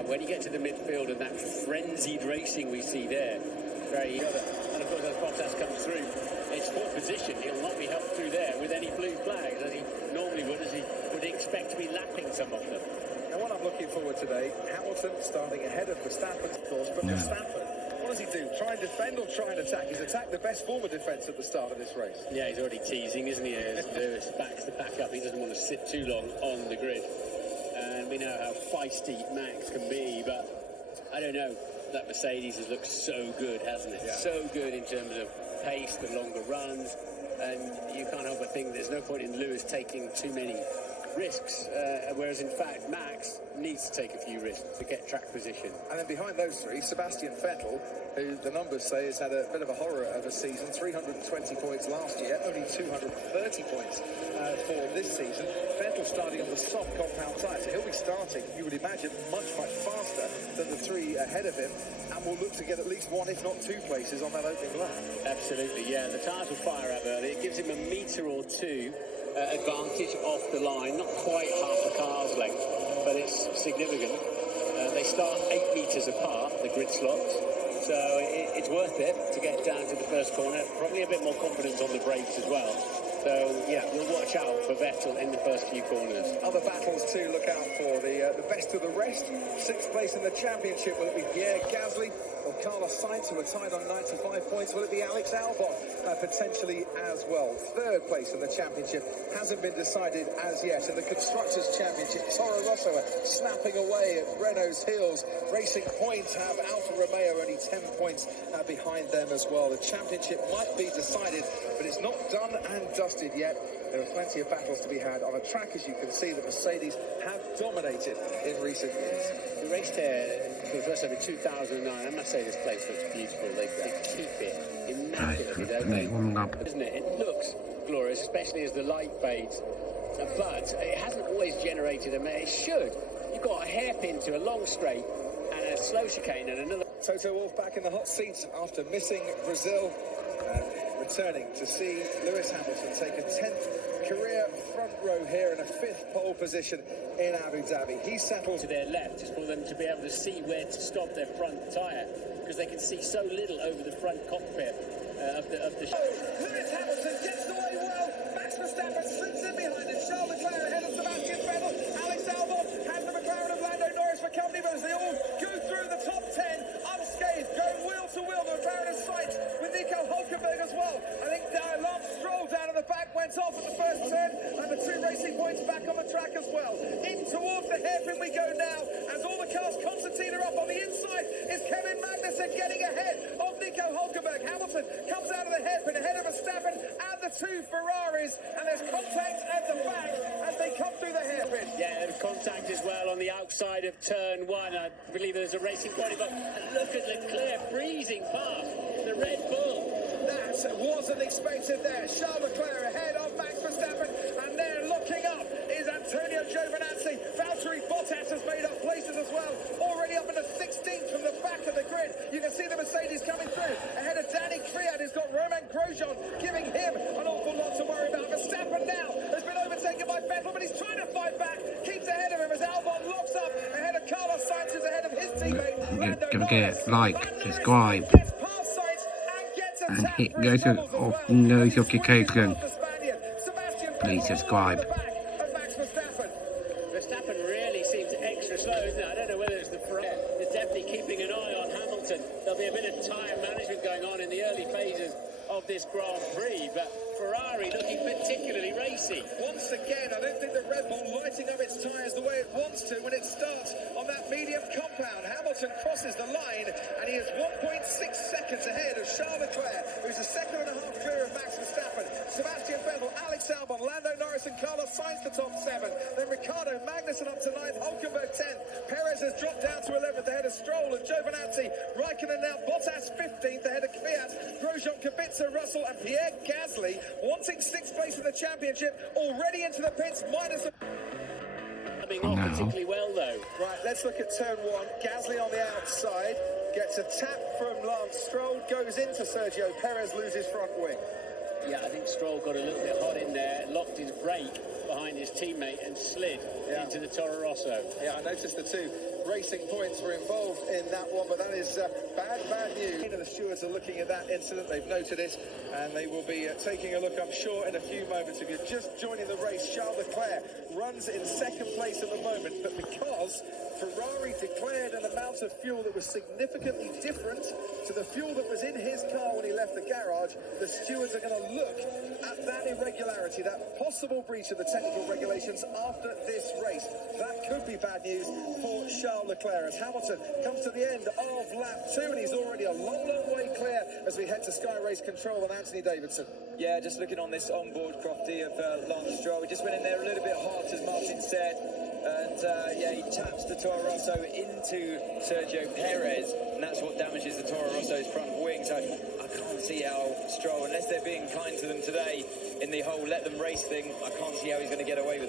Yeah, when you get to the midfield and that frenzied racing we see there, very good. And of course, as Bottas comes through, it's fourth position. He'll not be helped through there with any blue flags, as he normally would, as he would expect to be lapping some of them. And what I'm looking forward today, Hamilton starting ahead of Verstappen, of course, but Verstappen, what does he do? Try and defend or try and attack? He's attacked the best form of defence at the start of this race. Yeah, he's already teasing, isn't he? As Lewis backs the back up, he doesn't want to sit too long on the grid. And we know how feisty Max can be, but I don't know. That Mercedes has looked so good, hasn't it? Yeah. So good in terms of pace, the longer runs, and you can't help but think there's no point in Lewis taking too many risks, whereas in fact Max needs to take a few risks to get track position. And then behind those three, Sebastian Vettel, who the numbers say has had a bit of a horror of a season, 320 points last year, only 230 points for this season. Vettel starting on the soft compound tyre, so he'll be starting, you would imagine, much faster than the three ahead of him, and will look to get at least one, if not two places on that opening lap. Absolutely, yeah, the tyres will fire up early. It gives him a metre or two advantage off the line, not quite half a car's length, but it's significant. They start 8 metres apart, the grid slots, so it's worth it to get down to the first corner. Probably a bit more confidence on the brakes as well. So yeah, we'll watch out for Vettel in the first few corners. Other battles to look out for, the best of the rest. 6th place in the championship, will it be Pierre Gasly or Carlos Sainz, who are tied on 95 points? Will it be Alex Albon potentially as well? 3rd place in the championship hasn't been decided as yet. In the Constructors' Championship, Toro Rosso are snapping away at Renault's heels. Racing Points have Alfa Romeo only 10 points behind them as well. The championship might be decided, but it's not done and dusted yet. There are plenty of battles to be had on a track, as you can see, that Mercedes have dominated in recent years. The race there for the first time in 2009, I must say this place looks beautiful. They keep it immaculately, don't they? Isn't it? It looks glorious, especially as the light fades. But it hasn't always generated it should. You've got a hairpin to a long straight and a slow chicane and another. Toto Wolff back in the hot seat after missing Brazil. Returning to see Lewis Hamilton take a 10th career front row here in a 5th pole position in Abu Dhabi. He settled to their left just for them to be able to see where to stop their front tyre, because they can see so little over the front cockpit of the Lewis Hamilton gets away well. Max Verstappen slips in behind him. Charles Leclerc ahead of Sebastian Vettel. Alex Albon has the McLaren of Lando Norris for company, but as they all go through the top 10 unscathed, going wheel to wheel. The McLaren is sight with Nico Hulkenberg as well. I think Lance Stroll down in the back went off at the first turn, and the 2 Racing Points back on the track as well. In towards the hairpin we go now, as all the cars concertina up on the inside is Kevin Magnussen getting ahead of Nico Hulkenberg. Hamilton comes out of the hairpin ahead of Verstappen and the 2 Ferraris, and there's contact at the back as they come through the hairpin. Yeah, there's contact as well on the outside of turn 1. I believe there's a racing point, but look at Leclerc breezing past the Red Bull. That wasn't expected there. Charles Leclerc ahead of Max Verstappen, and there looking up is Antonio Giovinazzi. Valtteri Bottas has made up places as well, already up into 16th from the back of the grid. You can see the Mercedes coming through. Ahead of Danny Kvyat, who's got Romain Grosjean, giving him an awful lot to worry about. Verstappen now has been overtaken by Vettel, but he's trying to fight back. Keeps ahead of him as Albon locks up ahead of Carlos Sainz, who's ahead of his teammate. Don't forget, like, subscribe, and hit notification. Please subscribe. Verstappen really seems extra slow, isn't it? I don't know whether it's the Ferrari. It's definitely keeping an eye on Hamilton. There'll be a bit of tyre management going on in the early phases of this Grand Prix, but Ferrari looking particularly racy. Once again, I don't think the Red Bull lighting up its tyres the way it wants to when it starts on that medium compound. Hamilton crosses the line, and he is 1.6 seconds ahead of Charles Leclerc, who's a second and a half clear of Max Verstappen. Sebastian Vettel, Alex Albon, Lando Norris and Carlos Sainz the top 7. Then Ricciardo Magnussen up to 9th, Hulkenberg 10th. Perez has dropped down to 11th ahead of Stroll and Giovinazzi. Raikkonen now, Bottas 15th ahead of Kvyat. Grosjean, Kubica, Russell and Pierre Gasly wanting 6th place in the championship, already into the pits, minus a... Coming off particularly well though. Right, let's look at turn 1. Gasly on the outside, gets a tap from Lance Stroll, goes into Sergio Perez, loses front wing. Yeah, I think Stroll got a little bit hot in there, locked his brake, behind his teammate and slid into the Toro Rosso. Yeah, I noticed the two racing points were involved in that one, but that is bad news. The stewards are looking at that incident. They've noted it, and they will be taking a look, I'm sure, in a few moments. If you're just joining the race, Charles Leclerc runs in second place at the moment, but because Ferrari declared an amount of fuel that was significantly different to the fuel that was in his car when he left the garage, the stewards are going to look at that irregularity, that possible breach of the technical regulations after this race. That could be bad news for Charles Leclerc as Hamilton comes to the end of lap 2, and he's already a long way clear as we head to Sky Race Control and Anthony Davidson. Yeah, just looking on this onboard, Crofty, of Lance Stroll. We just went in there a little bit hot, as Martin said. And yeah, he taps the Toro Rosso into Sergio Perez, and that's what damages the Toro Rosso's front wing. So I can't see how Stroll, unless they're being kind to them today in the whole let them race thing, I can't see how he's going to get away with that.